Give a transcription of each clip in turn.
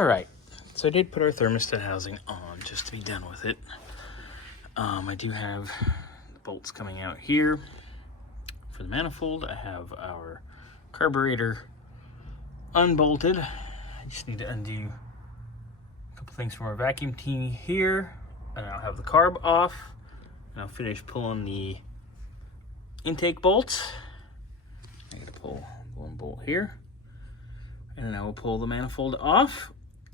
All right, so I did put our thermostat housing on just to be done with it. I do have the bolts coming out here for the manifold. I have our carburetor unbolted. I just need to undo a couple things from our vacuum tee here, and I'll have the carb off, and I'll finish pulling the intake bolts. I gotta pull one bolt here, and then I will pull the manifold off,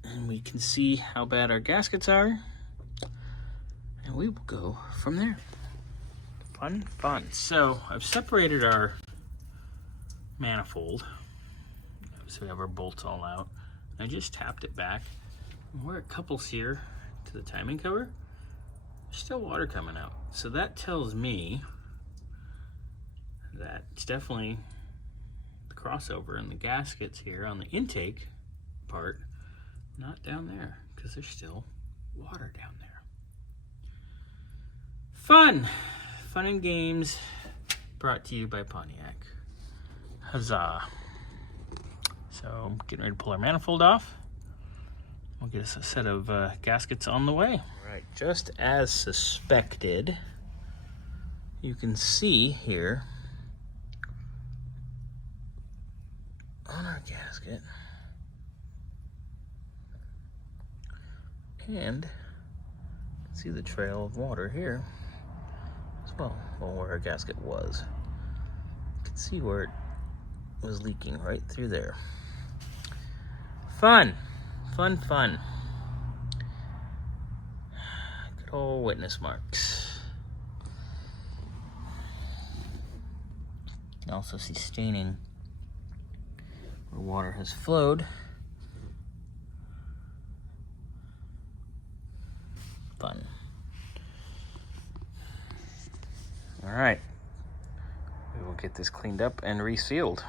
and we can see how bad our gaskets are, and we will go from there. Fun. So I've separated our manifold, so we have our bolts all out. I just tapped it back, and where it couples here to the timing cover, there's still water coming out. So that tells me that it's definitely the crossover in the gaskets here on the intake part, not down there, because there's still water down there. Fun and games, brought to you by Pontiac. Huzzah. So I'm getting ready to pull our manifold off. We'll get us a set of gaskets on the way. All right, just as suspected, you can see here on our gasket, and see the trail of water here as well, where our gasket was. You can see where it was leaking right through there. Fun. Good old witness marks. You can also see staining where water has flowed. Fun. All right, we will get this cleaned up and resealed.